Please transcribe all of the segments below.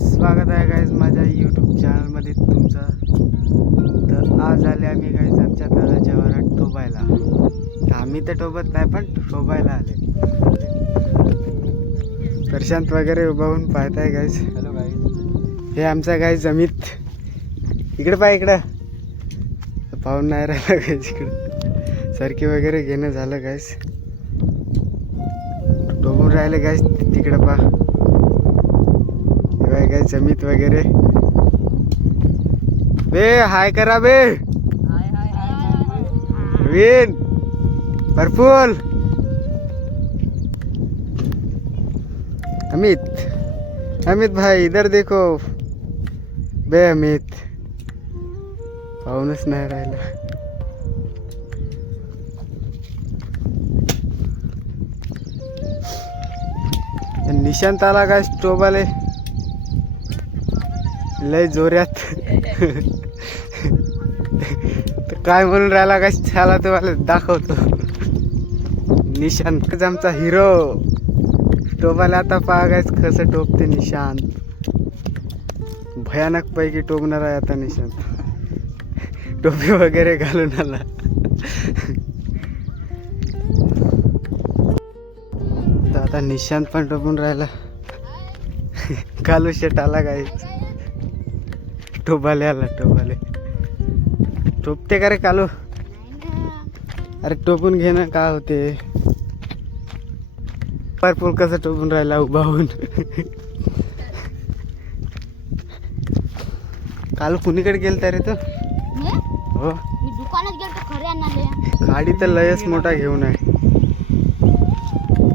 स्वागत आहे गाईज माझ्या यूट्यूब चॅनलमध्ये तुमचं. तर आज आले आम्ही गाईज आमच्या दादाच्या वरात ठोबायला. आम्ही तर ठोबत नाही पण ठोबायला आले. प्रशांत वगैरे उभा होऊन पाहताय गाईज. हॅलो गाईज, हे आमचा गाईज अमित. इकडे पाय इकडं पाहून नाही राहिला गाईज. इकडं सरकी वगैरे घेणं झालं गाईज. ठोबून राहिले गाईज तिकडं पा गाईज अमित वगैरे. बे हाय करा बे. नवीन परफुल अमित. अमित भाई इधर देखो. बे अमित पाहूनच नाही राहिला. निशांत आला काय टोबाले लय जोऱ्यात. काय म्हणून राहिला काय छाला तुम्हाला दाखवतो. निशांत आमचा हिरो. टोबाला आता पाहायच कसं टोबते निशांत. भयानक पैकी टोबणार आहे आता निशांत. टोपी वगैरे घालून आला. तर आता निशांत पण टोपून राहिला. कालू शेट आला काय टोबाले आला. टोबाले टोपते का रे कालू. अरे टोपून घे ना का होते. परपूल कसं टोपून राहिला उभा होऊन. कालू कुणीकडे गेलता रे तो. हो मी दुकानात गेलतो खरे आणले. काडी तर लयच मोठा घेऊन आहे.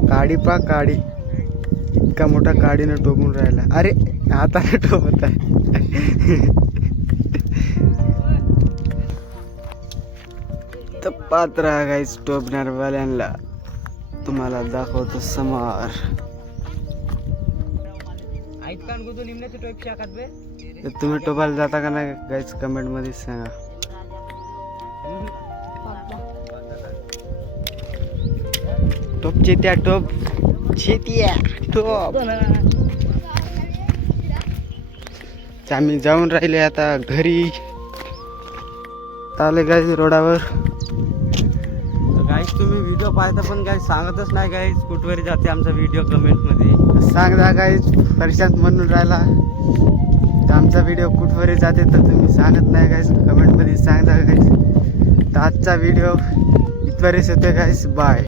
काडी पा काडी इतका मोठा काडीनं टोपून राहिला. अरे हाताने टोपत आहे. तर पात्र गाईच टोपणार वाल्यांना तुम्हाला दाखवतो समोर. तर तुम्ही टोपायला जाता का नाही गाईच कमेंट मध्ये सांगा. टोप चेत्या टोप चेत्या टोप. आम्ही जाऊन राहिले आता घरी. आले गाईज रोडावर. गाईज तुम्ही व्हिडिओ पाहता पण गाईज सांगतच नाही गाईज कुठवरी जाते आमचा व्हिडिओ कमेंट मध्ये. सांगा गाईज प्रशांत म्हणून राहिला तर आमचा व्हिडिओ कुठवरी जाते तर तुम्ही सांगत नाही गाईज कमेंट मध्ये सांगा गाईज. तर आजचा व्हिडिओ इथवरच होते गाईज. बाय.